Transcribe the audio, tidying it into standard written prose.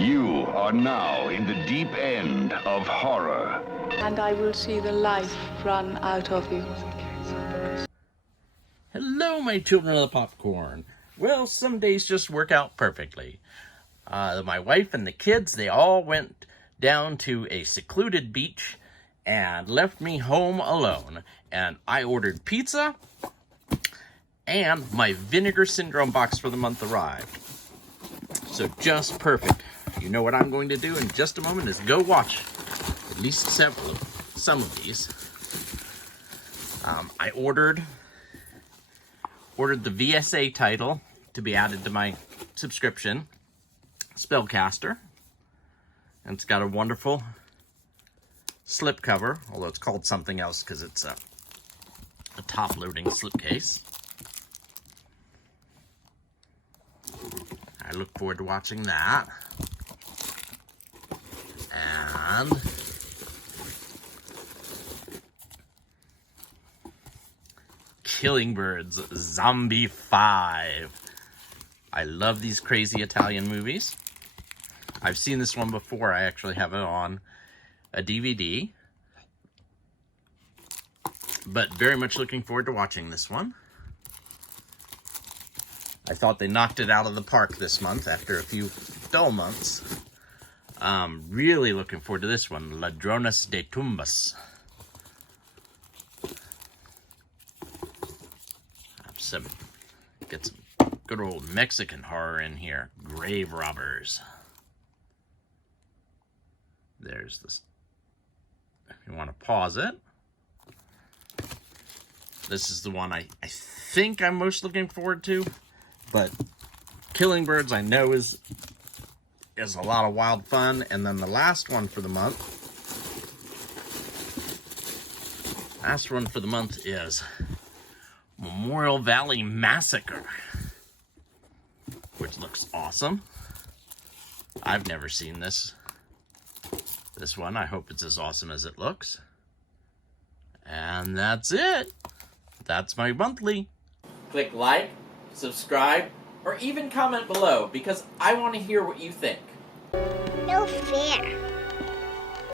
You are now in the deep end of horror. And I will see the life run out of you. Hello, my children of the popcorn. Well, some days just work out perfectly. My wife and the kids, they all went down to a secluded beach and left me home alone. And I ordered pizza, and my Vinegar Syndrome box for the month arrived. So just perfect. You know what I'm going to do in just a moment is go watch at least some of these. I ordered the VSA title to be added to my subscription, Spellcaster. And it's got a wonderful slipcover, although it's called something else because it's a top-loading slipcase. I look forward to watching that. And Killing Birds Zombi 5. I love these crazy Italian movies. I've seen this one before. I actually have it on a DVD. But very much looking forward to watching this one. I thought they knocked it out of the park this month after a few dull months. Really looking forward to this one, Ladrones de Tumbas. Get some good old Mexican horror in here. Grave Robbers. There's this. If you want to pause it. This is the one I think I'm most looking forward to. But Killing Birds I know is a lot of wild fun. And then the last one for the month. Last one for the month is Memorial Valley Massacre, which looks awesome. I've never seen this one. I hope it's as awesome as it looks. And that's it. That's my monthly. Click like, subscribe, or even comment below because I want to hear what you think. No fair.